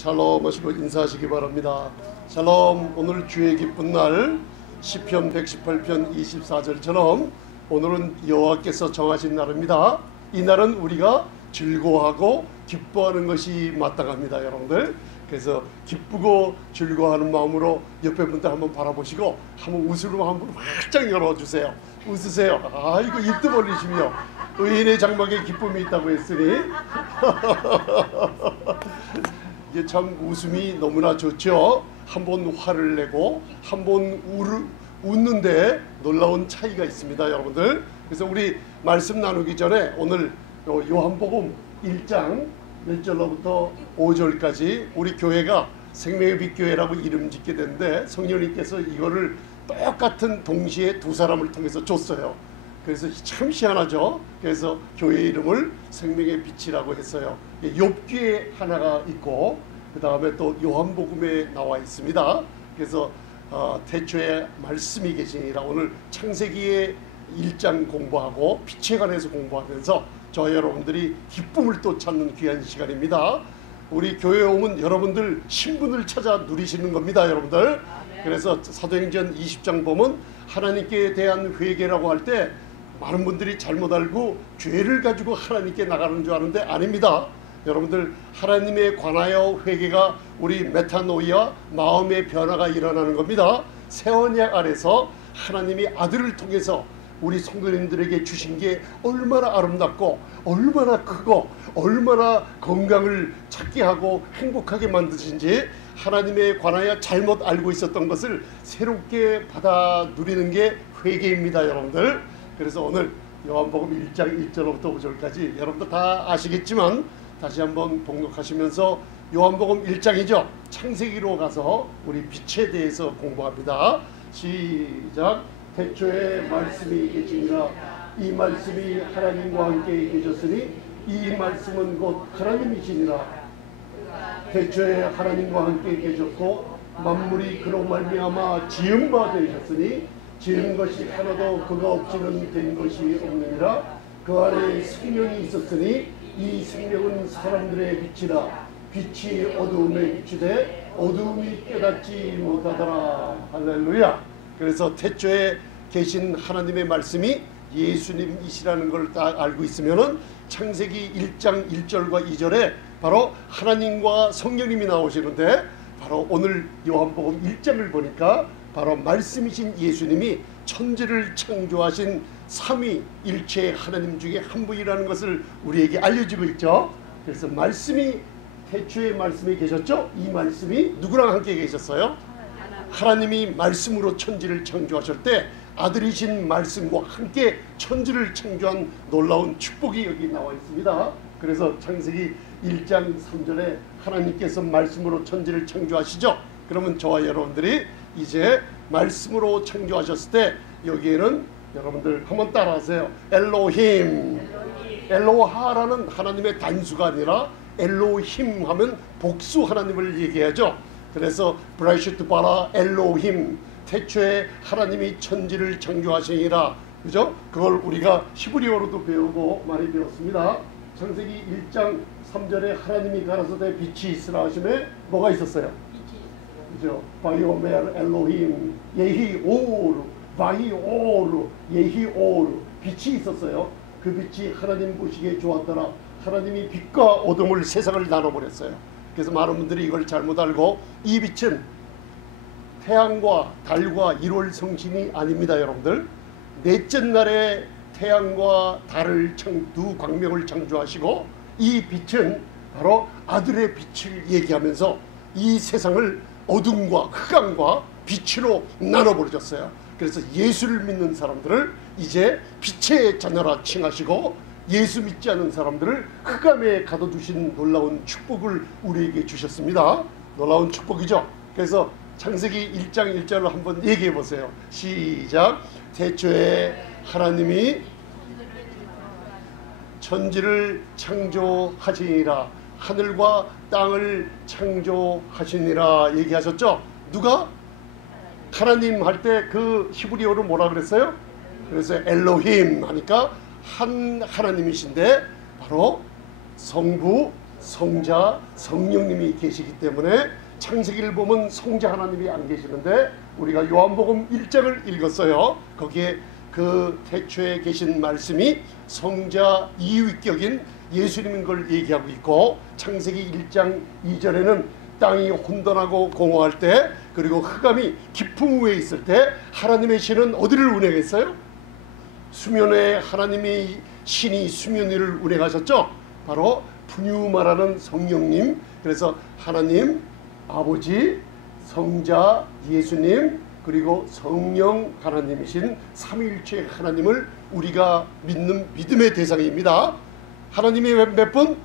샬롬 하시고 인사하시기 바랍니다. 샬롬. 오늘 주의 기쁜 날 시편 118편 24절처럼 오늘은 여호와께서 정하신 날입니다. 이 날은 우리가 즐거워하고 기뻐하는 것이 마땅합니다, 여러분들. 그래서 기쁘고 즐거워하는 마음으로 옆에 분들 한번 바라보시고 한번 웃으로 한번 활짝 열어주세요. 웃으세요. 아이고, 입도 벌리시며 의인의 장막에 기쁨이 있다고 했으니 이게 참 웃음이 너무나 좋죠. 한번 화를 내고 한번 웃는데 놀라운 차이가 있습니다, 여러분들. 그래서 우리 말씀 나누기 전에 오늘 요한복음 1장 1절로부터 5절까지 우리 교회가 생명의 빛 교회라고 이름 짓게 됐는데 성령님께서 이거를 똑같은 동시에 두 사람을 통해서 줬어요. 그래서 참 희한하죠. 그래서 교회 이름을 생명의 빛이라고 했어요. 욥기에 하나가 있고 그 다음에 또 요한복음에 나와 있습니다. 그래서 태초에 말씀이 계시니라. 오늘 창세기의 1장 공부하고 빛에 관해서 공부하면서 저 여러분들이 기쁨을 또 찾는 귀한 시간입니다. 우리 교회에 오면 여러분들 신분을 찾아 누리시는 겁니다, 여러분들. 그래서 사도행전 20장 보면 하나님께 대한 회개라고 할 때 많은 분들이 잘못 알고 죄를 가지고 하나님께 나가는 줄 아는데 아닙니다. 여러분들, 하나님에 관하여 회개가 우리 메타노이아, 마음의 변화가 일어나는 겁니다. 새 언약 아래서 하나님이 아들을 통해서 우리 성도님들에게 주신 게 얼마나 아름답고 얼마나 크고 얼마나 건강을 찾게 하고 행복하게 만드신지 하나님에 관하여 잘못 알고 있었던 것을 새롭게 받아 누리는 게 회개입니다, 여러분들. 그래서 오늘 요한복음 1장 1절부터 5절까지 여러분들 다 아시겠지만 다시 한번 봉독하시면서 요한복음 1장이죠. 창세기로 가서 우리 빛에 대해서 공부합니다. 시작. 태초에 말씀이 계시니라. 이 말씀이 하나님과 함께 계셨으니 이 말씀은 곧 하나님이시니라. 태초에 하나님과 함께 계셨고 만물이 그로 말미암아 지은 바 되셨으니 지은 것이 하나도 그가 없이는 된 것이 없느니라. 그 안에 생명이 있었으니 이 생명은 사람들의 빛이라. 빛이 어두움에 비추되 어두움이 깨닫지 못하더라. 할렐루야. 그래서 태초에 계신 하나님의 말씀이 예수님이시라는 걸 딱 알고 있으면은 창세기 1장 1절과 2절에 바로 하나님과 성령님이 나오시는데 바로 오늘 요한복음 1장을 보니까 바로 말씀이신 예수님이 천지를 창조하신 삼위일체 하나님 중에 한 분이라는 것을 우리에게 알려주고 있죠. 그래서 말씀이 태초에 말씀이 계셨죠. 이 말씀이 누구랑 함께 계셨어요? 하나님이 말씀으로 천지를 창조하실 때 아들이신 말씀과 함께 천지를 창조한 놀라운 축복이 여기 나와 있습니다. 그래서 창세기 1장 3절에 하나님께서 말씀으로 천지를 창조하시죠. 그러면 저와 여러분들이 이제 말씀으로 창조하셨을 때 여기에는 여러분들 한번 따라하세요. 엘로힘. 엘로하라는 하나님의 단수가 아니라 엘로힘 하면 복수 하나님을 얘기하죠. 그래서 브라이슈트 바라 엘로힘. 태초에 하나님이 천지를 창조하시니라. 그죠? 그걸 우리가 히브리어로도 배우고 많이 배웠습니다. 창세기 1장 3절에 하나님이 가라사대 빛이 있으라 하심에 뭐가 있었어요? 그죠? 바이오멜 엘로힘 예히 오르 바이 오르 예히 오르 빛이 있었어요. 그 빛이 하나님 보시기에 좋았더라. 하나님이 빛과 어둠을 세상을 나눠버렸어요. 그래서 많은 분들이 이걸 잘못 알고 이 빛은 태양과 달과 1월 성신이 아닙니다, 여러분들. 넷째 날에 태양과 달을 두 광명을 창조하시고 이 빛은 바로 아들의 빛을 얘기하면서 이 세상을 어둠과 흑암과 빛으로 나눠버리셨어요. 그래서 예수를 믿는 사람들을 이제 빛의 자녀라 칭하시고 예수 믿지 않는 사람들을 흑암에 가둬두신 놀라운 축복을 우리에게 주셨습니다. 놀라운 축복이죠. 그래서 창세기 1장 1절로 한번 얘기해 보세요. 시작. 태초에 하나님이 천지를 창조하시니라. 하늘과 땅을 창조하시니라 얘기하셨죠. 누가? 하나님 할 때 그 히브리어로 뭐라 그랬어요? 그래서 엘로힘 하니까 한 하나님이신데 바로 성부, 성자, 성령님이 계시기 때문에 창세기를 보면 성자 하나님이 안 계시는데 우리가 요한복음 1장을 읽었어요. 거기에 그 태초에 계신 말씀이 성자 이위격인 예수님인 걸 얘기하고 있고, 창세기 1장 2절에는 땅이 혼돈하고 공허할 때, 그리고 흑암이 깊음 위에 있을 때 하나님의 신은 어디를 운행했어요? 수면에 하나님의 신이 수면 위를 운행하셨죠. 바로 푸뉴마라는 성령님, 그래서 하나님 아버지, 성자 예수님, 그리고 성령 하나님이신 삼위일체 하나님을 우리가 믿는 믿음의 대상입니다. 하나님이 몇 분?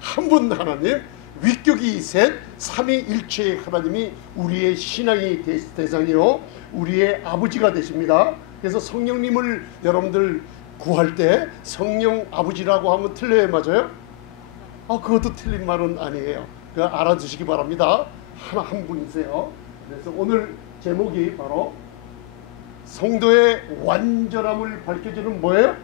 한 분 하나님, 위격이 셋, 삼위일체의 하나님이 우리의 신앙의 대상이요, 우리의 아버지가 되십니다. 그래서 성령님을 여러분들 구할 때 성령 아버지라고 하면 틀려요, 맞아요? 그것도 틀린 말은 아니에요. 그 알아두시기 바랍니다. 한 분이세요. 그래서 오늘 제목이 바로 성도의 완전함을 밝혀주는 뭐예요?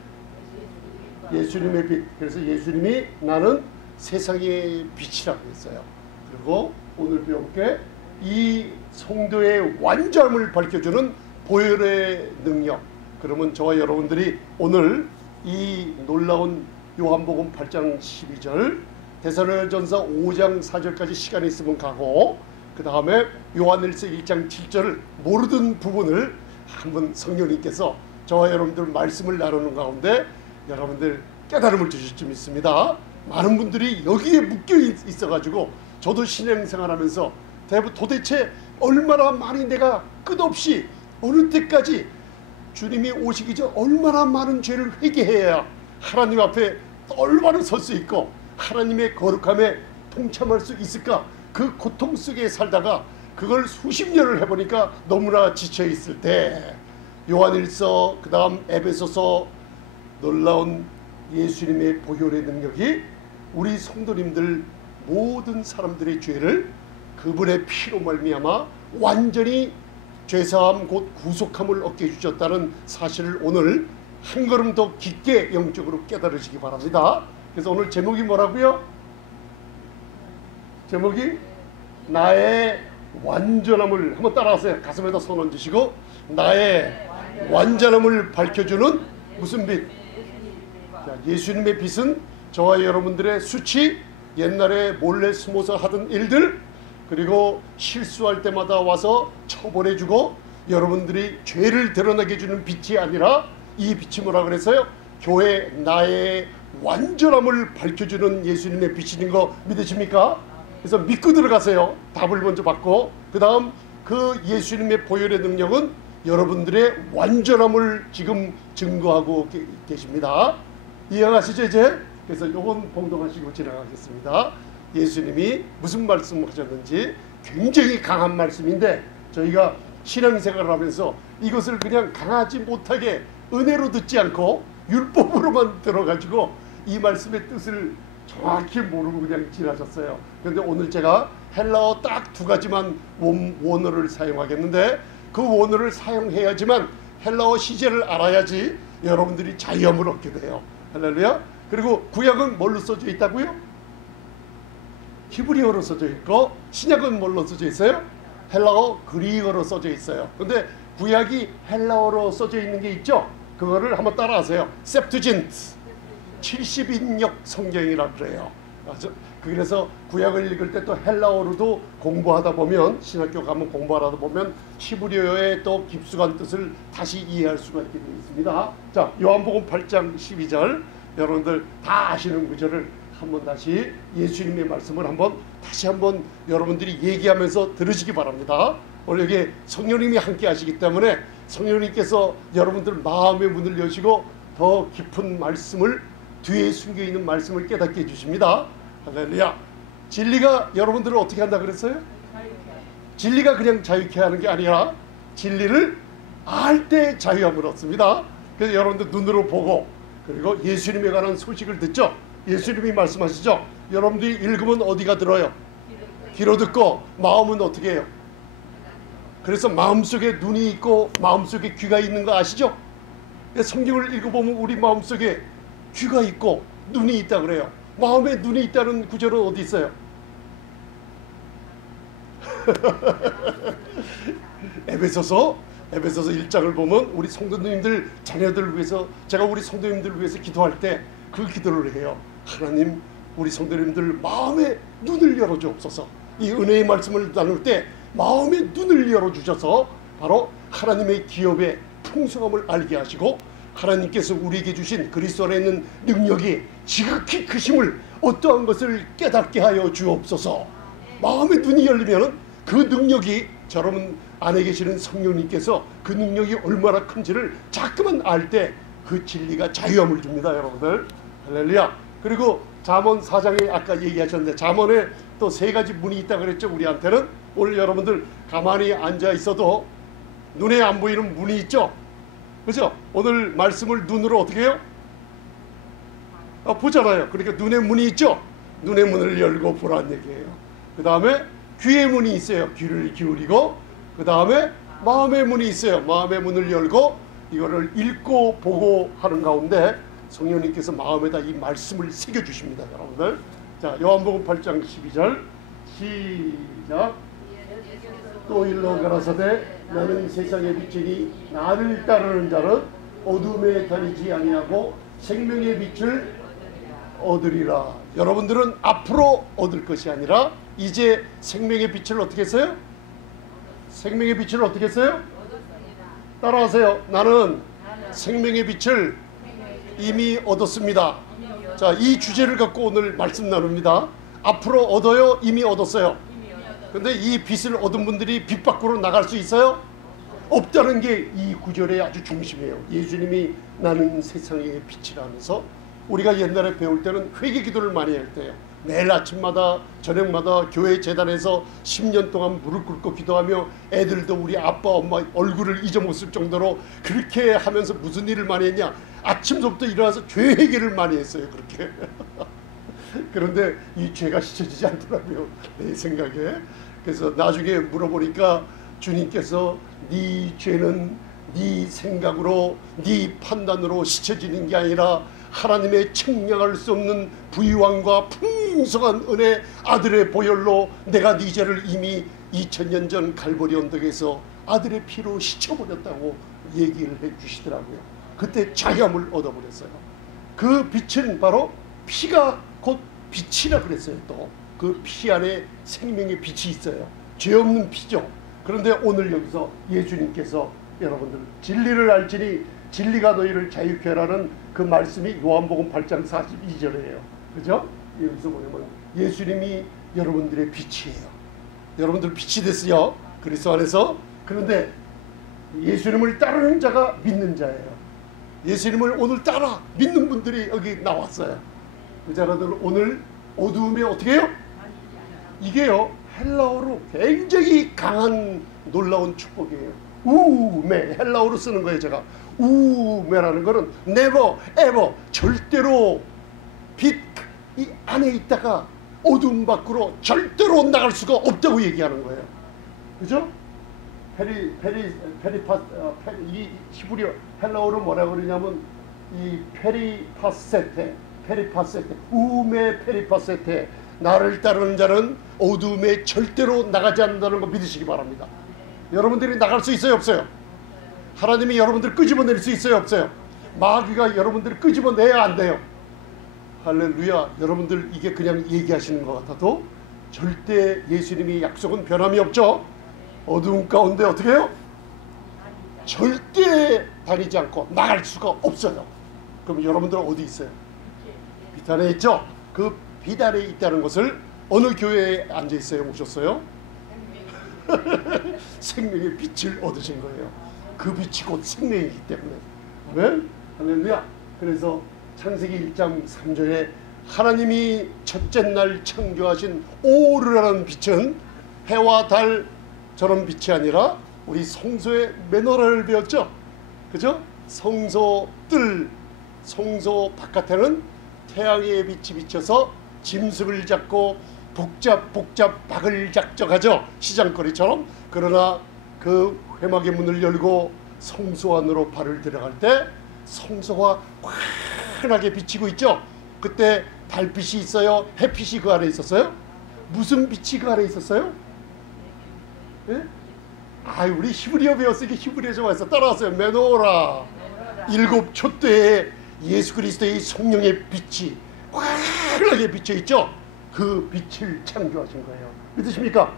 예수님의 빛. 그래서 예수님이 나는 세상의 빛이라고 했어요. 그리고 오늘 배울 게 이 성도의 완전함을 밝혀주는 보혈의 능력. 그러면 저와 여러분들이 오늘 이 놀라운 요한복음 8장 12절, 데살로니가전서 5장 4절까지 시간이 있으면 가고, 그 다음에 요한일서 1장 7절을 모르던 부분을 한번 성령님께서 저와 여러분들 말씀을 나누는 가운데 여러분들 깨달음을 주실 줄 믿습니다. 많은 분들이 여기에 묶여 있어가지고 저도 신앙생활하면서 도대체 얼마나 많이 내가 끝없이 어느 때까지 주님이 오시기 전 얼마나 많은 죄를 회개해야 하나님 앞에 얼마나 설 수 있고 하나님의 거룩함에 동참할 수 있을까? 그 고통 속에 살다가 그걸 수십 년을 해보니까 너무나 지쳐있을 때 요한일서, 그 다음 에베소서, 놀라운 예수님의 보혈의 능력이 우리 성도님들 모든 사람들의 죄를 그분의 피로 말미암아 완전히 죄사함 곧 구속함을 얻게 해주셨다는 사실을 오늘 한 걸음 더 깊게 영적으로 깨달으시기 바랍니다. 그래서 오늘 제목이 뭐라고요? 제목이 나의 완전함을, 한번 따라하세요. 가슴에다 손 얹으시고, 나의 완전함을 밝혀주는 무슨 빛? 자, 예수님의 빛은 저와 여러분들의 수치, 옛날에 몰래 숨어서 하던 일들, 그리고 실수할 때마다 와서 처벌해주고 여러분들이 죄를 드러나게 해주는 빛이 아니라, 이 빛이 뭐라 그랬어요? 교회 나의 완전함을 밝혀주는 예수님의 빛인 거 믿으십니까? 그래서 믿고 들어가세요. 답을 먼저 받고, 그 다음 그 예수님의 보혈의 능력은 여러분들의 완전함을 지금 증거하고 계십니다. 이해가시죠 이제? 그래서 요건 봉독하시고 지나가겠습니다. 예수님이 무슨 말씀을 하셨는지 굉장히 강한 말씀인데 저희가 신앙생활을 하면서 이것을 그냥 강하지 못하게 은혜로 듣지 않고 율법으로만 들어가지고 이 말씀의 뜻을 정확히 모르고 그냥 지나셨어요. 그런데 오늘 제가 헬라어 딱 두 가지만 원어를 사용하겠는데, 그 원어를 사용해야지만 헬라어 시제를 알아야지 여러분들이 자유함을 얻게 돼요. 할렐루야. 그리고 구약은 뭘로 써져 있다고요? 히브리어로 써져 있고, 신약은 뭘로 써져 있어요? 헬라어, 그리거로 써져 있어요. 근데 구약이 헬라어로 써져 있는 게 있죠? 그거를 한번 따라하세요. septuagint, 70인역 성경이라 그래요. 그래서 구약을 읽을 때 또 헬라어로도 공부하다 보면, 신학교 가면 공부하다 보면 히브리어의 또 깊숙한 뜻을 다시 이해할 수가 있게 되어 있습니다. 자, 요한복음 8장 12절, 여러분들 다 아시는 구절을 한번 다시 예수님의 말씀을 다시 한번 여러분들이 얘기하면서 들으시기 바랍니다. 오늘 여기 성령님이 함께 하시기 때문에 성령님께서 여러분들 마음의 문을 여시고 더 깊은 말씀을, 뒤에 숨겨있는 말씀을 깨닫게 해주십니다. 할렐루야. 진리가 여러분들을 어떻게 한다 그랬어요? 진리가 그냥 자유케 하는 게 아니라 진리를 알 때 자유함을 얻습니다. 그래서 여러분들 눈으로 보고, 그리고 예수님에 관한 소식을 듣죠. 예수님이 말씀하시죠. 여러분들이 읽으면 어디가 들어요? 귀로 듣고 마음은 어떻게 해요? 그래서 마음속에 눈이 있고 마음속에 귀가 있는 거 아시죠? 성경을 읽어보면 우리 마음속에 귀가 있고 눈이 있다 그래요. 마음에 눈이 있다는 구절은 어디 있어요? 에베소서 1장을 보면 우리 성도님들 자녀들을 위해서, 제가 우리 성도님들을 위해서 기도할 때 그 기도를 해요. 하나님, 우리 성도님들 마음의 눈을 열어주옵소서. 이 은혜의 말씀을 나눌 때 마음의 눈을 열어주셔서 바로 하나님의 기업의 풍성함을 알게 하시고, 하나님께서 우리에게 주신 그리스도 안에 있는 능력이 지극히 크심을 어떠한 것을 깨닫게 하여 주옵소서. 마음의 눈이 열리면 그 능력이, 여러분 안에 계시는 성령님께서 그 능력이 얼마나 큰지를 자꾸만 알 때 그 진리가 자유함을 줍니다, 여러분들. 할렐루야. 그리고 잠언 4장에 아까 얘기하셨는데, 잠언에 또 3가지 문이 있다 그랬죠. 우리한테는 오늘 여러분들 가만히 앉아 있어도 눈에 안 보이는 문이 있죠. 그죠? 오늘 말씀을 눈으로 어떻게 해요? 보잖아요. 그러니까 눈의 문이 있죠. 눈의 문을 열고 보라는 얘기예요. 그 다음에 귀의 문이 있어요. 귀를 기울이고, 그 다음에 마음의 문이 있어요. 마음의 문을 열고 이거를 읽고 보고 하는 가운데 성령님께서 마음에다 이 말씀을 새겨주십니다, 여러분들. 자, 요한복음 8장 12절 시작. 또 일러 가라사대 나는 세상의 빛이니 나를 따르는 자는 어둠에 다니지 아니하고 생명의 빛을 얻으리라. 여러분들은 앞으로 얻을 것이 아니라 이제 생명의 빛을 어떻게 했어요? 생명의 빛을 어떻게 했어요? 따라하세요. 나는 생명의 빛을 이미 얻었습니다. 자, 이 주제를 갖고 오늘 말씀 나눕니다. 앞으로 얻어요? 이미 얻었어요? 근데 이 빛을 얻은 분들이 빛 밖으로 나갈 수 있어요? 없다는 게 이 구절의 아주 중심이에요. 예수님이 나는 세상의 빛이라면서, 우리가 옛날에 배울 때는 회개 기도를 많이 할 때요. 매일 아침마다 저녁마다 교회 재단에서 10년 동안 무릎 꿇고 기도하며 애들도 우리 아빠 엄마 얼굴을 잊어먹을 정도로 그렇게 하면서 무슨 일을 많이 했냐. 아침부터 일어나서 죄 회개를 많이 했어요. 그렇게. 그런데 이 죄가 씻어지지 않더라고요, 내 생각에. 그래서 나중에 물어보니까 주님께서 네 죄는 네 생각으로 네 판단으로 씻어지는 게 아니라 하나님의 측량할 수 없는 부유함과 풍성한 은혜 아들의 보혈로 내가 네 죄를 이미 2000년 전 갈보리 언덕에서 아들의 피로 씻어버렸다고 얘기를 해주시더라고요. 그때 자유함을 얻어버렸어요. 그 빛은 바로 피가 곧 빛이라 그랬어요. 또 그 피 안에 생명의 빛이 있어요. 죄 없는 피죠. 그런데 오늘 여기서 예수님께서 여러분들 진리를 알지니 진리가 너희를 자유케 하라는 그 말씀이 요한복음 8장 42절이에요. 그죠? 여기서 보면 예수님이 여러분들의 빛이에요. 여러분들 빛이 됐어요, 그리스도 안에서. 그런데 예수님을 따르는 자가 믿는 자예요. 예수님을 오늘 따라 믿는 분들이 여기 나왔어요. 그 자라들 오늘 어두움에 어떻게 해요? 이게요, 헬라어로 굉장히 강한 놀라운 축복이에요. 우메, 헬라어로 쓰는 거예요. 제가 우메라는 거는 never ever, 절대로 빛 이 안에 있다가 어둠 밖으로 절대로 나갈 수가 없다고 얘기하는 거예요. 그죠? 이 히브리어 헬라어로 뭐라고 그러냐면 이 페리파세테, 우메 페리파세테, 나를 따르는 자는 어둠에 절대로 나가지 않는다는 거 믿으시기 바랍니다. 여러분들이 나갈 수 있어요, 없어요? 하나님이 여러분들 끄집어낼 수 있어요, 없어요? 마귀가 여러분들을 끄집어내야 안 돼요. 할렐루야. 여러분들 이게 그냥 얘기하시는 것 같아도 절대 예수님이 약속은 변함이 없죠. 어두운 가운데 어떻게 해요? 절대 다니지 않고 나갈 수가 없어요. 그럼 여러분들은 어디 있어요? 빛 안에 있죠? 그 빛 안에 있다는 것을 어느 교회에 앉아 있어요? 오셨어요? 생명의 빛을 얻으신 거예요. 그 빛이 곧 생명이기 때문에. 아멘? 할렐루야. 그래서 창세기 1장 3절에 하나님이 첫째 날 창조하신 오르라는 빛은 해와 달 저런 빛이 아니라 우리 성소의 매너를 배웠죠. 그죠? 성소 바깥에는 태양의 빛이 비쳐서 짐승을 잡고 복잡 박을 작정하죠. 시장거리처럼. 그러나 그 회막의 문을 열고 성소 안으로 발을 들어갈 때 성소가 환하게 비치고 있죠. 그때 달빛이 있어요? 햇빛이 그 아래 있었어요? 무슨 빛이 그 아래 있었어요? 예? 우리 히브리어 배웠으니까 히브리어 좀 와서 따라왔어요. 메노라. 7 촛대에 예수 그리스도의 성령의 빛이 환하게 비쳐있죠. 그 빛을 창조하신 거예요. 믿으십니까?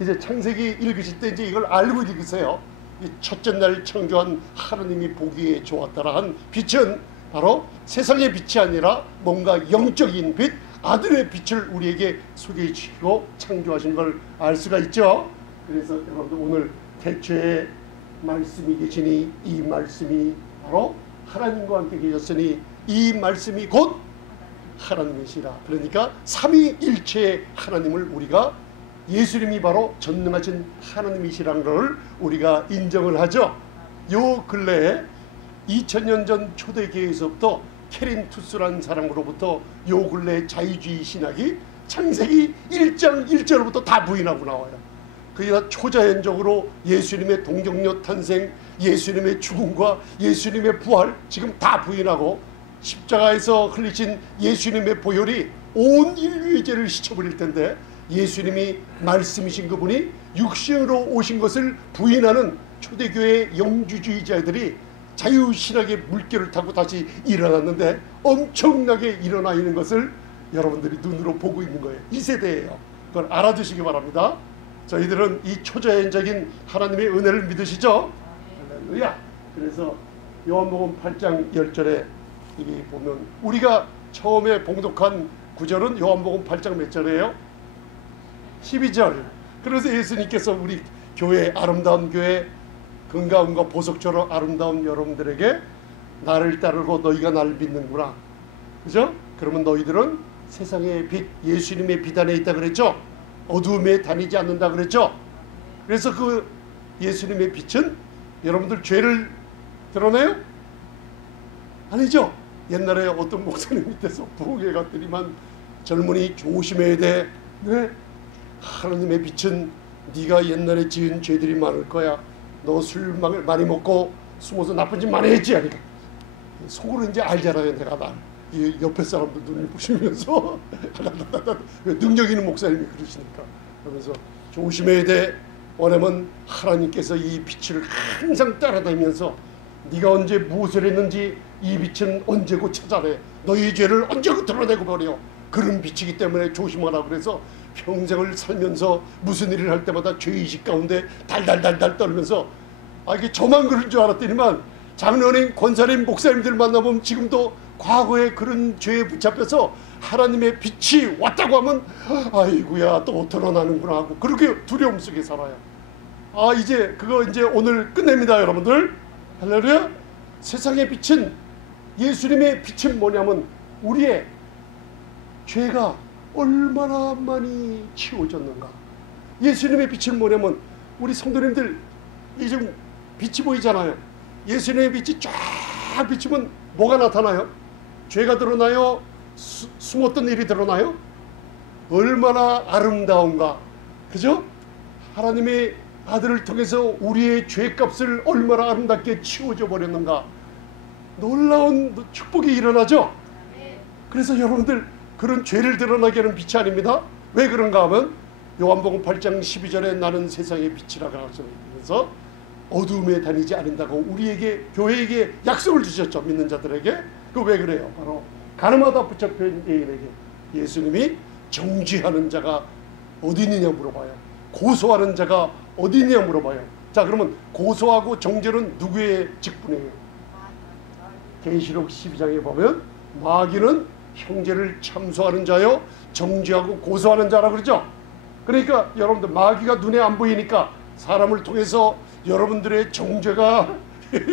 이제 창세기 읽으실 때 이제 이걸 알고 읽으세요. 이 첫째 날 창조한 하나님이 보기에 좋았다라 한 빛은 바로 세상의 빛이 아니라 뭔가 영적인 빛, 아들의 빛을 우리에게 소개해 주시고 창조하신 걸 알 수가 있죠. 그래서 여러분들 오늘 태초에 말씀이 계시니 이 말씀이 바로 하나님과 함께 계셨으니 이 말씀이 곧 하나님이시라. 그러니까 삼위일체의 하나님을 우리가 예수님이 바로 전능하신 하나님이시라는 걸 우리가 인정을 하죠. 요 근래에 2000년 전 초대교회에서부터 캐린 투스라는 사람으로부터 요 근래 자유주의 신학이 창세기 1장 1절부터 다 부인하고 나와요. 그게 다 초자연적으로 예수님의 동정녀 탄생, 예수님의 죽음과 예수님의 부활 지금 다 부인하고 십자가에서 흘리신 예수님의 보혈이 온 인류의 죄를 씻어버릴 텐데 예수님이 말씀이신 그분이 육신으로 오신 것을 부인하는 초대교회 영주주의자들이 자유신학의 물결을 타고 다시 일어났는데 엄청나게 일어나 있는 것을 여러분들이 눈으로 보고 있는 거예요. 이 세대예요. 그걸 알아두시기 바랍니다. 저희들은 이 초자연적인 하나님의 은혜를 믿으시죠? 할렐루야. 그래서 요한복음 8장 10절에 여기 보면 우리가 처음에 봉독한 구절은 요한복음 8장 몇 절이에요? 12절. 그래서 예수님께서 우리 교회, 아름다운 교회, 건강과 보석처럼 아름다운 여러분들에게 나를 따르고 너희가 나를 믿는구나. 그죠? 그러면 너희들은 세상의 빛, 예수님의 빛 안에 있다 그랬죠? 어두움에 다니지 않는다 그랬죠? 그래서 그 예수님의 빛은 여러분들 죄를 드러내요? 아니죠? 옛날에 어떤 목사님 밑에서 부흥회 갔더니만 젊은이 조심해야 돼. 네? 하나님의 빛은 네가 옛날에 지은 죄들이 많을 거야. 너 술 많이 먹고 숨어서 나쁜 짓 많이 했지. 하니까 속으로 이제 알잖아요. 내가 나 옆에 사람들 눈을 보시면서 능력 있는 목사님이 그러시니까 그러면서 조심해야 돼. 왜냐면 하나님께서 이 빛을 항상 따라다니면서 네가 언제 무엇을 했는지 이 빛은 언제고 찾아내. 너희 죄를 언제고 드러내고 버려. 그런 빛이기 때문에 조심하라. 그래서 평생을 살면서 무슨 일을 할 때마다 죄의식 가운데 달달달달 떨면서 이게 저만 그런 줄 알았더니만 장로님, 권사님, 목사님들 만나보면 지금도 과거에 그런 죄에 붙잡혀서 하나님의 빛이 왔다고 하면 아이고야 또 드러나는구나 하고 그렇게 두려움 속에 살아요. 이제 그거 이제 오늘 끝냅니다. 여러분들 할렐루야. 세상의 빛은, 예수님의 빛은 뭐냐면 우리의 죄가 얼마나 많이 치워졌는가. 예수님의 빛은 뭐냐면 우리 성도님들 이 지금 빛이 보이잖아요. 예수님의 빛이 쫙 비치면 뭐가 나타나요? 죄가 드러나요? 숨었던 일이 드러나요? 얼마나 아름다운가. 그죠? 하나님의 아들을 통해서 우리의 죄값을 얼마나 아름답게 치워져 버렸는가. 놀라운 축복이 일어나죠. 그래서 여러분들 그런 죄를 드러나게 하는 빛이 아닙니다. 왜 그런가 하면 요한복음 8장 12절에 나는 세상의 빛이라고 하면서 어두움에 다니지 않는다고 우리에게, 교회에게 약속을 주셨죠. 믿는 자들에게. 그 왜 그래요? 바로 가늠하다 붙잡힌 여인에게 예수님이 정죄하는 자가 어디 있느냐 물어봐요. 고소하는 자가 어디 있느냐 물어봐요. 자, 그러면 고소하고 정죄는 누구의 직분이에요? 계시록 12장에 보면 마귀는 형제를 참소하는 자요 정죄하고 고소하는 자라 그러죠. 그러니까 여러분들 마귀가 눈에 안 보이니까 사람을 통해서 여러분들의 정죄가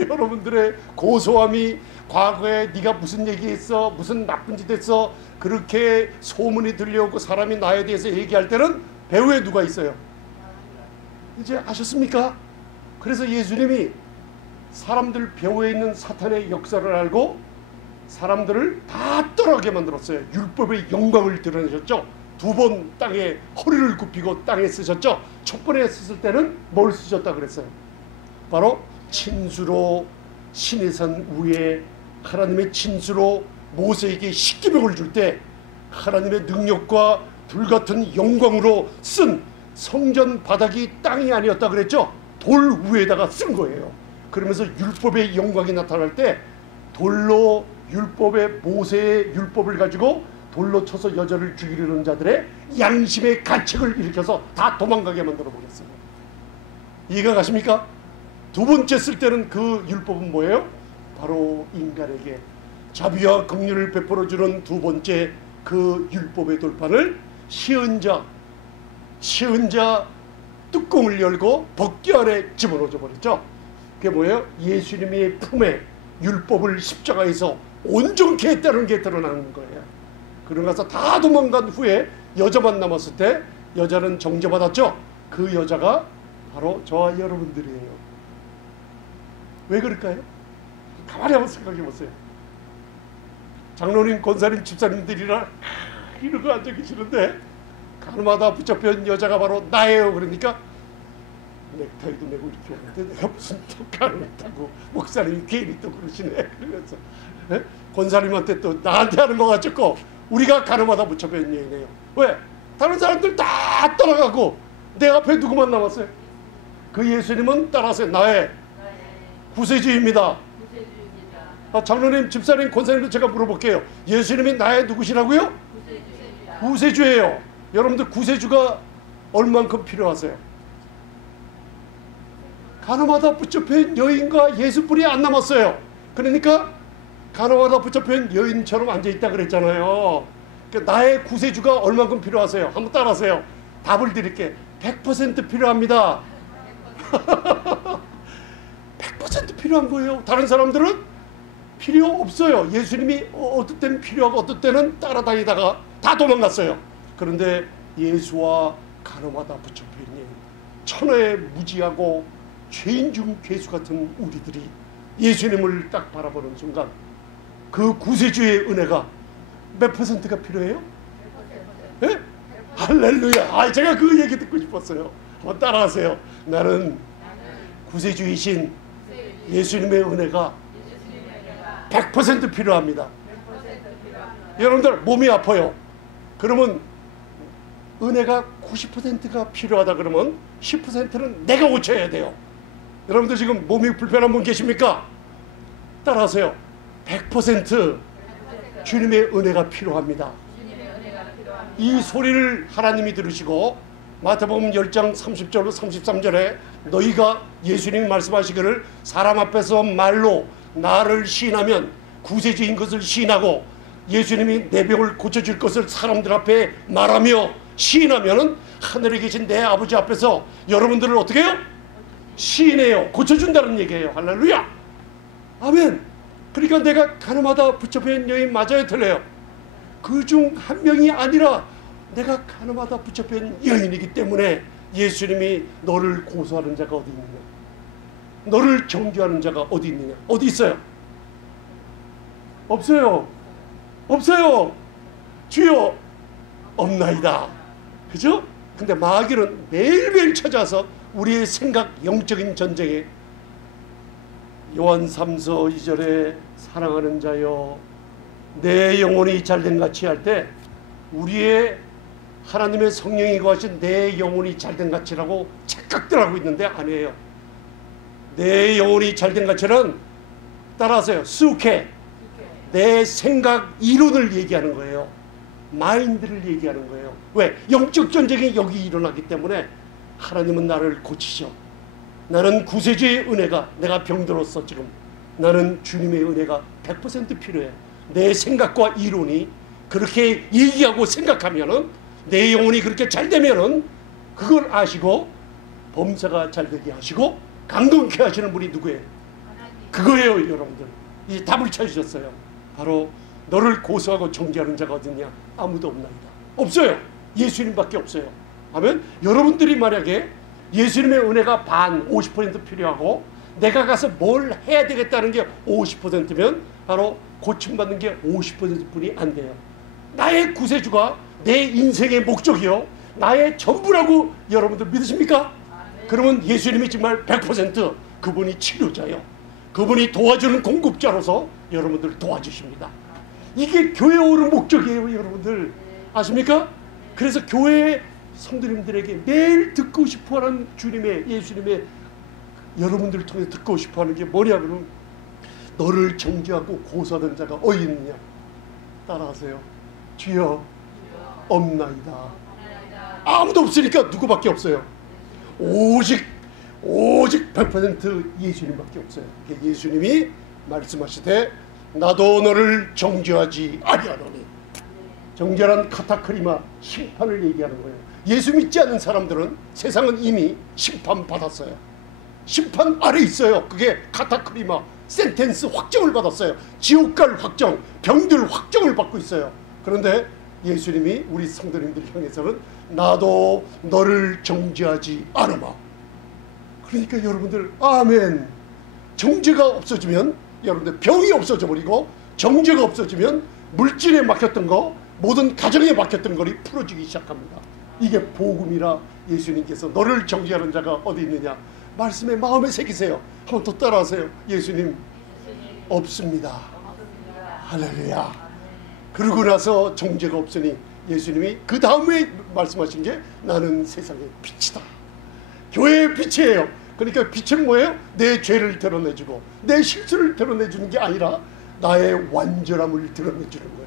여러분들의 고소함이 과거에 네가 무슨 얘기했어, 무슨 나쁜 짓 했어, 그렇게 소문이 들려오고 사람이 나에 대해서 얘기할 때는 배후에 누가 있어요? 이제 아셨습니까? 그래서 예수님이 사람들 배후에 있는 사탄의 역사를 알고 사람들을 다 떠나게 만들었어요. 율법의 영광을 드러내셨죠. 2번 땅에 허리를 굽히고 땅에 쓰셨죠. 첫 번에 쓰실 때는 뭘 쓰셨다 그랬어요? 바로 친수로 시내산 위에 하나님의 친수로 모세에게 십계명을 줄 때 하나님의 능력과 불같은 영광으로 쓴 성전 바닥이 땅이 아니었다 그랬죠. 돌 위에다가 쓴 거예요. 그러면서 율법의 영광이 나타날 때 돌로 율법의 모세의 율법을 가지고 돌로 쳐서 여자를 죽이려는 자들의 양심의 가책을 일으켜서 다 도망가게 만들어 보겠어요. 이해가 가십니까? 두 번째 쓸 때는 그 율법은 뭐예요? 바로 인간에게 자비와 긍휼을 베풀어 주는 두 번째 그 율법의 돌판을 시은 자 뚜껑을 열고 벗기 안에 집어넣어 버렸죠. 그게 뭐예요? 예수님의 품에 율법을 십자가에서 온전케 했다는 게 드러나는 거예요. 그러고 나서 다 도망간 후에 여자만 남았을 때 여자는 정죄받았죠. 그 여자가 바로 저와 여러분들이에요. 왜 그럴까요? 가만히 한번 생각해 보세요. 장로님, 권사님, 집사님들이라 이러고 앉아 계시는데 가늠하다 붙잡힌 여자가 바로 나예요. 그러니까 넥타이도 메고 이렇게 오는데 내가 무슨 또 가늠했다고 목사님이 괜히 또 그러시네. 그러면서 권사님한테 또 나한테 하는 거 같죠. 우리가 가늠하다 붙잡힌 여인이에요. 왜? 다른 사람들 다 떠나가고 내 앞에 누구만 남았어요? 그 예수님은 따라서 나의 구세주입니다. 장로님, 집사님, 권사님도 제가 물어볼게요. 예수님이 나의 누구시라고요? 구세주예요. 여러분들 구세주가 얼만큼 필요하세요? 가늠하다 붙잡힌 여인과 예수뿐이 안 남았어요. 그러니까 가늠하다 붙잡힌 여인처럼 앉아있다 그랬잖아요. 그러니까 나의 구세주가 얼만큼 필요하세요? 한번 따라하세요. 답을 드릴게. 100% 필요합니다. 100% 필요한 거예요. 다른 사람들은 필요 없어요. 예수님이 어떤 때는 필요하고 어떤 때는 따라다니다가 다 도망갔어요. 그런데 예수와 가늠하다 붙잡혀 있는 천하에 무지하고 죄인 중 괴수 같은 우리들이 예수님을 딱 바라보는 순간 그 구세주의 은혜가 몇 %가 필요해요? 100%. 예? 할렐루야. 제가 그 얘기 듣고 싶었어요. 한번 따라하세요. 나는 구세주이신 예수님의 은혜가 100% 필요합니다. 여러분들 몸이 아파요. 그러면 은혜가 90%가 필요하다 그러면 10%는 내가 고쳐야 돼요. 여러분들 지금 몸이 불편한 분 계십니까? 따라하세요. 100% 주님의 은혜가 필요합니다. 이 소리를 하나님이 들으시고 마태복음 10장 30절로 33절에 너희가 예수님이 말씀하시기를 사람 앞에서 말로 나를 시인하면 구세주인 것을 시인하고 예수님이 내 병을 고쳐줄 것을 사람들 앞에 말하며 시인하면 하늘에 계신 내 아버지 앞에서 여러분들을 어떻게 해요? 시인해요. 고쳐준다는 얘기예요. 할렐루야. 아멘. 그러니까 내가 가늠하다 붙잡힌 여인 맞아요, 틀려요? 그 중 한 명이 아니라 내가 가늠하다 붙잡힌 여인이기 때문에 예수님이 너를 고소하는 자가 어디 있느냐, 너를 정죄하는 자가 어디 있느냐. 어디 있어요? 없어요. 없어요. 주여 없나이다. 그죠? 근데 마귀는 매일매일 찾아서 우리의 생각 영적인 전쟁에 요한 3서 2절에 사랑하는 자여 내 영혼이 잘된 같이 할 때 우리의 하나님의 성령이 거하신 내 영혼이 잘된 같이라고 착각들 하고 있는데 아니에요. 내 영혼이 잘된 같이는 따라하세요. 수케 내 생각 이론을 얘기하는 거예요. 마인드를 얘기하는 거예요. 왜? 영적 전쟁이 여기 일어나기 때문에 하나님은 나를 고치셔. 나는 구세주의 은혜가 내가 병들었어 지금. 나는 주님의 은혜가 100% 필요해. 내 생각과 이론이 그렇게 얘기하고 생각하면은 내 영혼이 그렇게 잘 되면은 그걸 아시고 범사가 잘 되게 하시고 강건케 하시는 분이 누구예요? 그거예요. 여러분들 이 답을 찾으셨어요. 바로 너를 고소하고 정죄하는 자가 어딨냐? 아무도 없나이다. 없어요. 예수님밖에 없어요. 아멘. 여러분들이 만약에 예수님의 은혜가 반 50% 필요하고 내가 가서 뭘 해야 되겠다는 게 50%면 바로 고침받는 게 50%뿐이 안 돼요. 나의 구세주가 내 인생의 목적이요 나의 전부라고 여러분들 믿으십니까? 그러면 예수님이 정말 100% 그분이 치료자요, 그분이 도와주는 공급자로서 여러분들 도와주십니다. 이게 교회 오는 목적이에요. 여러분들 아십니까? 그래서 교회 성도님들에게 매일 듣고 싶어하는 주님의, 예수님의, 여러분들을 통해 듣고 싶어하는 게 뭐냐 그러면, 너를 정죄하고 고소하는 자가 어디 있느냐. 따라하세요. 주여 없나이다. 아무도 없으니까 누구밖에 없어요. 오직 100% 예수님밖에 없어요. 예수님이 말씀하시되 나도 너를 정죄하지 아니하노니. 정죄란 카타크리마, 심판을 얘기하는 거예요. 예수 믿지 않는 사람들은 세상은 이미 심판받았어요. 심판 아래 있어요. 그게 카타크리마, 센텐스 확정을 받았어요. 지옥 갈 확정, 병들 확정을 받고 있어요. 그런데 예수님이 우리 성도님들 향해서는 나도 너를 정죄하지 않으마. 그러니까 여러분들 아멘. 정죄가 없어지면, 여러분들 병이 없어져 버리고, 정죄가 없어지면 물질에 막혔던 거, 모든 가정에 막혔던 것이 풀어지기 시작합니다. 이게 복음이라 예수님께서 너를 정죄하는 자가 어디 있느냐 말씀에 마음에 새기세요. 한번 더 따라하세요. 예수님 없습니다. 할렐루야. 그러고 나서 정죄가 없으니 예수님이 그 다음에 말씀하신 게 나는 세상의 빛이다. 교회의 빛이에요. 그러니까 빛은 뭐예요? 내 죄를 드러내주고 내 실수를 드러내주는 게 아니라 나의 완전함을 드러내주는 거예요.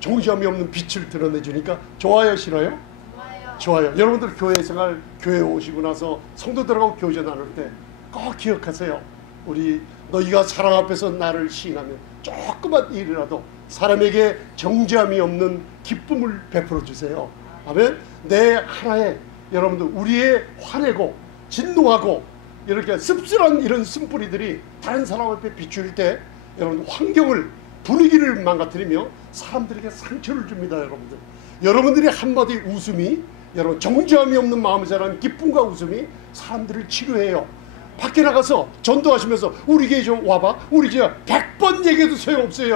정죄함이 없는 빛을 드러내주니까 좋아요, 싫어요? 좋아요. 여러분들 교회 생활, 교회 오시고 나서 성도들하고 교제 나눌 때 꼭 기억하세요. 우리 너희가 사랑 앞에서 나를 시인하면 조그만 일이라도 사람에게 정죄함이 없는 기쁨을 베풀어 주세요. 아멘. 내 하나에 여러분들 우리의 화내고 진노하고 이렇게 씁쓸한 이런 쓴뿌리들이 다른 사람 앞에 비출 때 여러분 환경을, 분위기를 망가뜨리며 사람들에게 상처를 줍니다. 여러분들이 한마디 웃음이, 여러분 정죄함이 없는 마음을 자라는 기쁨과 웃음이 사람들을 치료해요. 밖에 나가서 전도하시면서 우리 교회 좀 와봐, 우리 교회 100번 얘기해도 소용없어요.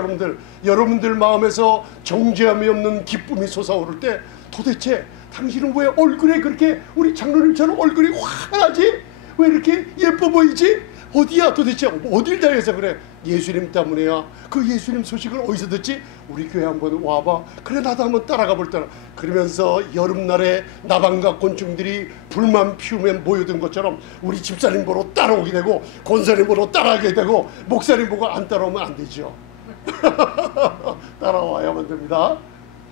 여러분들 마음에서 정죄함이 없는 기쁨이 솟아오를 때 도대체 당신은 왜 얼굴에 그렇게 우리 장로님처럼 얼굴이 환하지? 왜 이렇게 예뻐 보이지? 어디야 도대체? 어딜 다해서 그래? 예수님 때문에야. 그 예수님 소식을 어디서 듣지? 우리 교회 한번 와봐. 그래 나도 한번 따라가 볼 때라. 그러면서 여름날에 나방과 곤충들이 불만 피우면 모여든 것처럼 우리 집사님 보러 따라오게 되고 권사님 보러 따라가게 되고 목사님 보고 안 따라오면 안 되죠. 따라와야만 됩니다.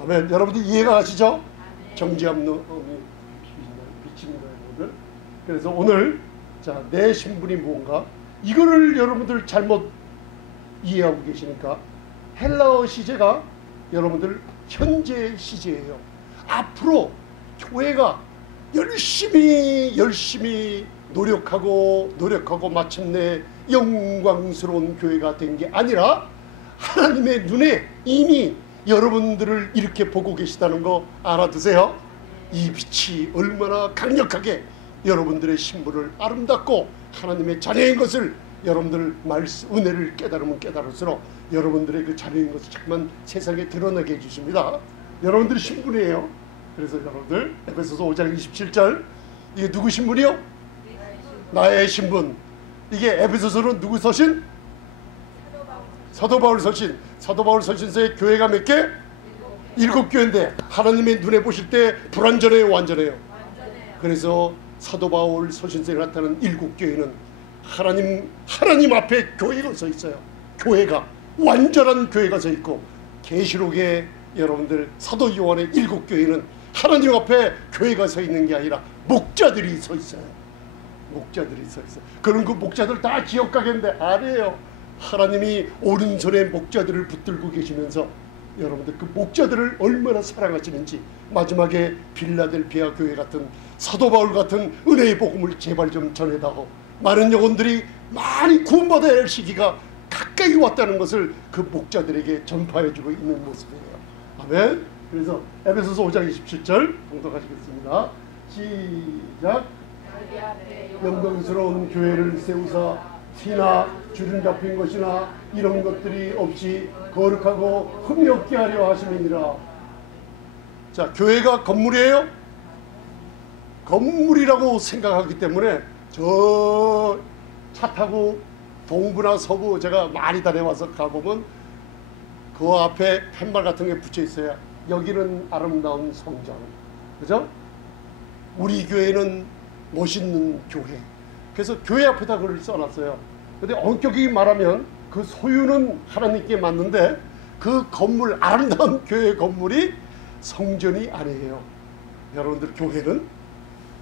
아멘. 여러분들 이해가 가시죠? 정죄함 없는 빛입니다, 여러분들. 그래서 오늘 자, 내 신분이 뭔가 이거를 여러분들 잘못 이해하고 계시니까 헬라어 시제가 여러분들 현재 시제예요. 앞으로 교회가 열심히 노력하고 마침내 영광스러운 교회가 된 게 아니라 하나님의 눈에 이미 여러분들을 이렇게 보고 계시다는 거 알아두세요. 이 빛이 얼마나 강력하게 여러분들의 신분을 아름답고 하나님의 자녀인 것을 여러분들 말씀 은혜를 깨달으면 깨달을수록 여러분들의 그 자녀인 것을 자꾸만 세상에 드러나게 해주십니다. 여러분들의 신분이에요. 그래서 여러분들 에베소서 5장 27절 이게 누구 신분이요? 나의 신분. 이게 에베소서는 누구 서신? 사도 바울 서신. 사도 바울 서신서의 교회가 몇 개? 7교회인데 하나님의 눈에 보실 때 불완전해요, 완전해요? 그래서 사도 바울 서신서에 나타나는 7교회는 하나님 앞에 교회가 서 있어요. 교회가 완전한 교회가 서 있고, 계시록에 여러분들 사도 요한의 7교회는 하나님 앞에 교회가 서 있는 게 아니라 목자들이 서 있어요. 목자들이 서 있어요. 그럼 그 목자들 다 지옥 가겠는데 아니에요. 하나님이 오른손에 목자들을 붙들고 계시면서 여러분들 그 목자들을 얼마나 사랑하시는지, 마지막에 빌라델피아 교회 같은 사도 바울 같은 은혜의 복음을 제발 좀 전해다오. 많은 영혼들이 많이 구원받아야 할 시기가 가까이 왔다는 것을 그 목자들에게 전파해주고 있는 모습이에요. 아멘. 그래서 에베소서 5장 27절 봉독하시겠습니다. 시작. 영광스러운 교회를 세우사 티나 주름 잡힌 것이나 이런 것들이 없이 거룩하고 흠이 없게 하려 하심이니라. 자, 교회가 건물이에요? 건물이라고 생각하기 때문에 저 차 타고 동부나 서부 제가 많이 다녀와서 가보면 그 앞에 팻말 같은 게 붙여 있어요. 여기는 아름다운 성전, 그죠? 우리 교회는 멋있는 교회. 그래서 교회 앞에다 그걸 써놨어요. 근데 엄격히 말하면 그 소유는 하나님께 맞는데 그 건물, 아름다운 교회 건물이 성전이 아니에요. 여러분들, 교회는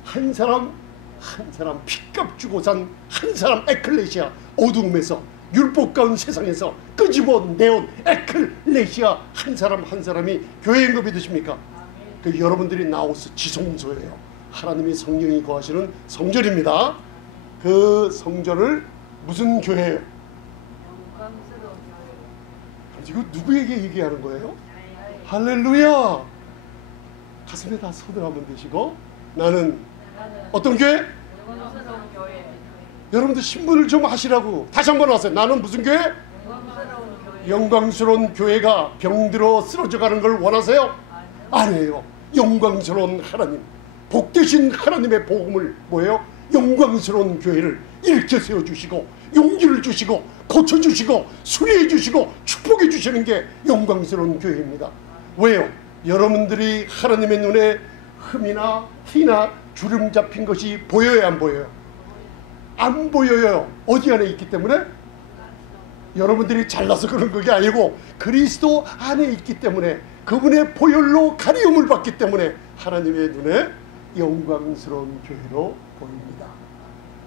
한 사람 한 사람 피값 주고 산 한 사람 에클레시아, 어두움에서 율법 가운 세상에서 끄집어 내온 에클레시아 한 사람 한 사람이 교회인 거 믿으십니까? 그 여러분들이 나오스 지성소예요. 하나님의 성령이 거하시는 성전입니다. 그 성전을 무슨 교회예요? 이거 누구에게 얘기하는 거예요? 할렐루야! 가슴에 다 손을 한번 대시고, 나는 어떤 교회? 여러분들 신분을 좀 하시라고 다시 한번 하세요. 나는 무슨 교회? 영광스러운 교회가 병들어 쓰러져 가는 걸 원하세요? 아니에요. 영광스러운 하나님, 복되신 하나님의 복음을 뭐예요? 영광스러운 교회를 일으켜 세워주시고 용기를 주시고 고쳐주시고 수리해 주시고 축복해 주시는 게 영광스러운 교회입니다. 왜요? 여러분들이 하나님의 눈에 흠이나 티나 주름 잡힌 것이 보여요, 안 보여요? 안 보여요. 어디 안에 있기 때문에? 여러분들이 잘나서 그런 게 아니고 그리스도 안에 있기 때문에, 그분의 보혈로 가리움을 받기 때문에 하나님의 눈에 영광스러운 교회로 보입니다.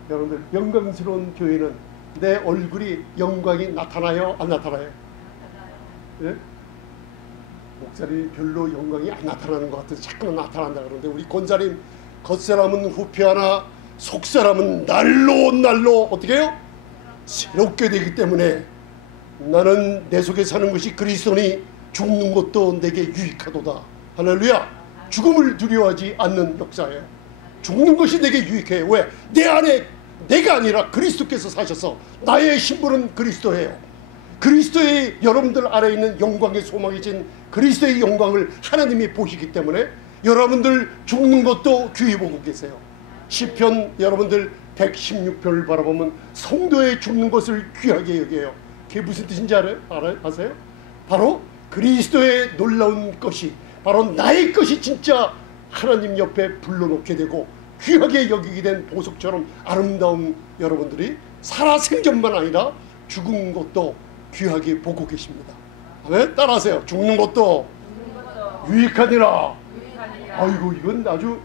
여러분들, 영광스러운 교회는 내 얼굴이 영광이 나타나요, 안 나타나요? 예? 목사님이 별로 영광이 안 나타나는 것 같아서 자꾸만 나타난다 그러는데, 우리 권사님, 겉사람은 후피하나 속사람은 날로 어떻게 해요? 새롭게 되기 때문에 나는 내 속에 사는 것이 그리스도니 죽는 것도 내게 유익하도다. 할렐루야. 죽음을 두려워하지 않는 역사예요. 죽는 것이 내게 유익해요. 왜? 내 안에 내가 아니라 그리스도께서 사셔서 나의 신분은 그리스도예요. 그리스도의, 여러분들 안에 있는 영광의 소망이신 그리스도의 영광을 하나님이 보시기 때문에 여러분들 죽는 것도 귀히 보고 계세요. 시편 여러분들 116편을 바라보면 성도의 죽는 것을 귀하게 여겨요. 그게 무슨 뜻인지 아세요? 바로 그리스도의 놀라운 것이, 바로 나의 것이 진짜 하나님 옆에 불러놓게 되고 귀하게 여기게 된 보석처럼 아름다운 여러분들이 살아생전만 아니라 죽은 것도 귀하게 보고 계십니다. 아멘? 따라하세요. 죽는 것도 유익하니라. 아이고, 이건 아주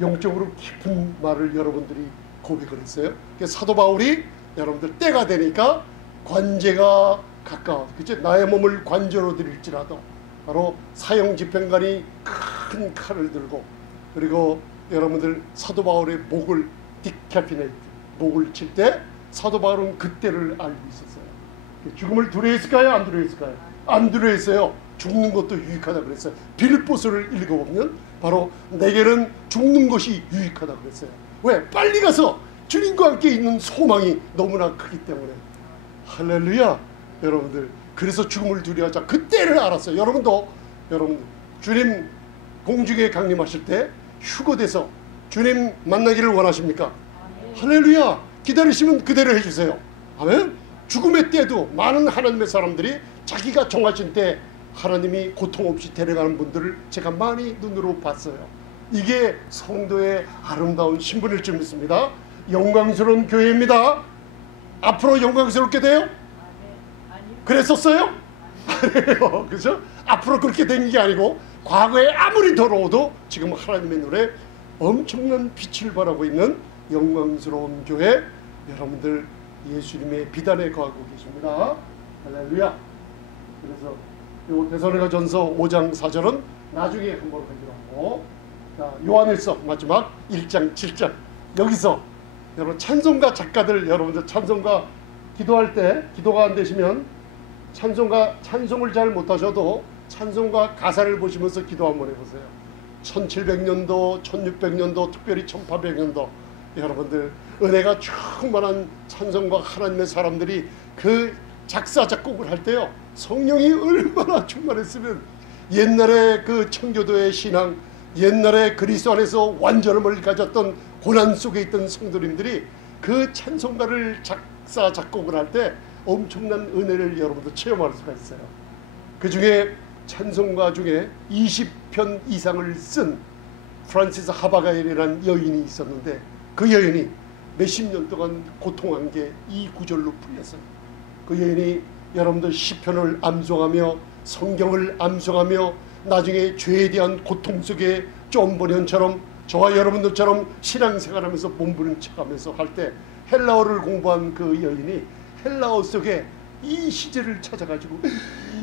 영적으로 깊은 말을 여러분들이 고백을 했어요. 사도 바울이 여러분들 때가 되니까 관제가 가까워, 그치? 나의 몸을 관제로 드릴지라도, 바로 사형 집행관이 큰 칼을 들고, 그리고 여러분들 사도 바울의 목을 디캐피네이트, 목을 칠 때 사도 바울은 그때를 알고 있었어요. 죽음을 두려워했을까요? 안 두려워했을까요? 안 두려워했어요. 죽는 것도 유익하다 그랬어요. 빌립보서를 읽어보면 바로 내게는 죽는 것이 유익하다 그랬어요. 왜? 빨리 가서 주님과 함께 있는 소망이 너무나 크기 때문에. 할렐루야. 여러분들, 그래서 죽음을 두려워하자 그때를 알았어요. 여러분들 주님 공중에 강림하실 때 휴거돼서 주님 만나기를 원하십니까? 할렐루야. 기다리시면 그대로 해주세요. 아멘. 죽음의 때도 많은 하나님의 사람들이 자기가 정하신 때 하나님이 고통 없이 데려가는 분들을 제가 많이 눈으로 봤어요. 이게 성도의 아름다운 신분일 줄 믿습니다. 영광스러운 교회입니다. 앞으로 영광스럽게 돼요? 그랬었어요? 아니에요. 그죠? 앞으로 그렇게 된 게 아니고 과거에 아무리 더러워도 지금 하나님의 눈에 엄청난 빛을 발하고 있는 영광스러운 교회, 여러분들 예수님의 비단에 거하고 계십니다. 할렐루야. 그래서 요 데살로니가전서 5장 4절은 나중에 한번 하기로 하고, 자, 요한일서 마지막 1장 7절, 여기서 여러분 찬송가 작가들, 여러분들 찬송가 기도할 때 기도가 안 되시면 찬송을 잘 못하셔도 찬송가 가사를 보시면서 기도 한번 해보세요. 1700년도 1600년도 특별히 1800년도 여러분들 은혜가 충만한 찬송가 하나님의 사람들이 그 작사 작곡을 할 때요, 성령이 얼마나 충만했으면 옛날에 그 청교도의 신앙, 옛날에 그리스도 안에서 완전함을 가졌던 고난 속에 있던 성도님들이 그 찬송가를 작사 작곡을 할 때 엄청난 은혜를 여러분도 체험할 수가 있어요. 그 중에 찬송가 중에 20편 이상을 쓴 프란시스 하바가엘이라는 여인이 있었는데 그 여인이 몇십 년 동안 고통한 게 이 구절로 풀렸어요. 그 여인이 여러분들 시편을 암송하며 성경을 암송하며 나중에 죄에 대한 고통 속에 쫌버년처럼 저와 여러분들처럼 신앙생활하면서 몸부림 쳐가면서 할 때 헬라어를 공부한 그 여인이 헬라어 속에 이 시제를 찾아가지고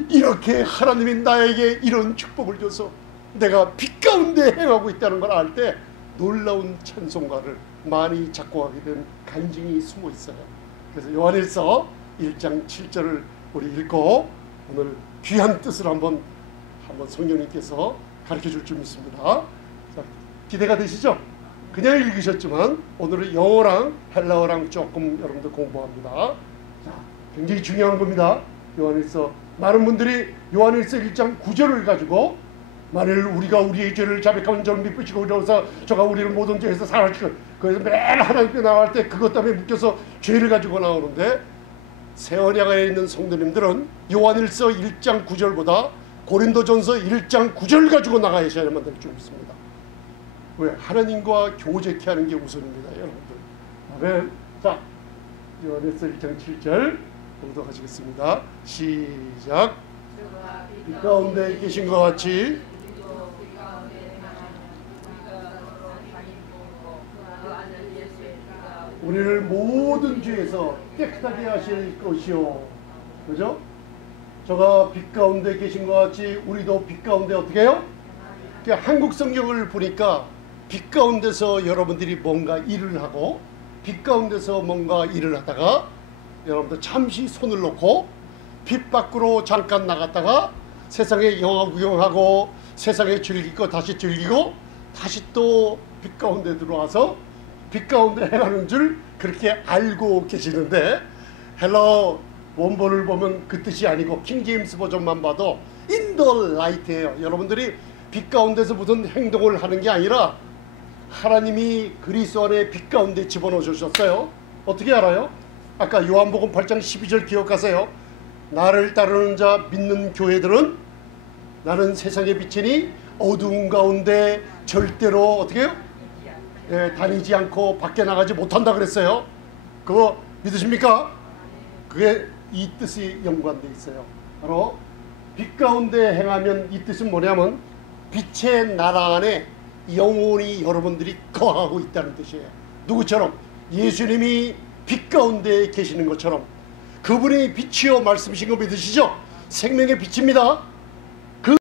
이렇게 하나님이 나에게 이런 축복을 줘서 내가 빛 가운데 행하고 있다는 걸 알 때 놀라운 찬송가를 많이 작곡하게 된 간증이 숨어 있어요. 그래서 요한일서 1장 7절을 우리 읽고 오늘 귀한 뜻을 한번 성령님께서 가르쳐 줄 믿습니다. 자, 기대가 되시죠? 그냥 읽으셨지만 오늘은 영어랑 헬라어랑 조금 여러분들 공부합니다. 자, 굉장히 중요한 겁니다. 요한일서 많은 분들이 요한일서 1장 9절을 가지고 만일 우리가 우리의 죄를 자백하면 저를 미쁘시고 이러면서 저가 우리를 모든 죄에서 살아주시고 그래서 매일 하나님께 나갈 때 그것 때문에 묶여서 죄를 가지고 나오는데 새언약에 있는 성도님들은 요한일서 1장 9절보다 고린도전서 1장 9절 가지고 나가셔야만 될 줄 믿습니다. 왜? 하나님과 교제케 하는 게 우선입니다. 여러분들. 아멘. 자, 요한일서 1장 7절 공독하시겠습니다. 시작. 빛 가운데 계신 것 같이 우리를 모든 죄에서 깨끗하게 하실 것이요. 그죠? 저가 빛 가운데 계신 것 같이 우리도 빛 가운데 어떻게 해요? 한국 성경을 보니까 빛 가운데서 여러분들이 뭔가 일을 하고 빛 가운데서 뭔가 일을 하다가 여러분들 잠시 손을 놓고 빛 밖으로 잠깐 나갔다가 세상에 영화 구경하고 세상에 즐길 거 다시 즐기고 다시 또 빛 가운데 들어와서 빛 가운데 행하는 줄 그렇게 알고 계시는데 헬라어 원본을 보면 그 뜻이 아니고 킹제임스 버전만 봐도 in the light예요. 여러분들이 빛 가운데서 무슨 행동을 하는 게 아니라 하나님이 그리스도 안에 빛 가운데 집어넣어 주셨어요. 어떻게 알아요? 아까 요한복음 8장 12절 기억하세요. 나를 따르는 자 믿는 교회들은 나는 세상의 빛이니 어두운 가운데 절대로 어떻게 해요? 다니지 않고 밖에 나가지 못한다 그랬어요. 그거 믿으십니까? 그게 이 뜻이 연관돼 있어요. 바로 빛 가운데 행하면 이 뜻은 뭐냐면 빛의 나라 안에 영원히 여러분들이 거하고 있다는 뜻이에요. 누구처럼? 예수님이 빛 가운데 계시는 것처럼 그분이 빛이요 말씀이신 거 믿으시죠? 생명의 빛입니다.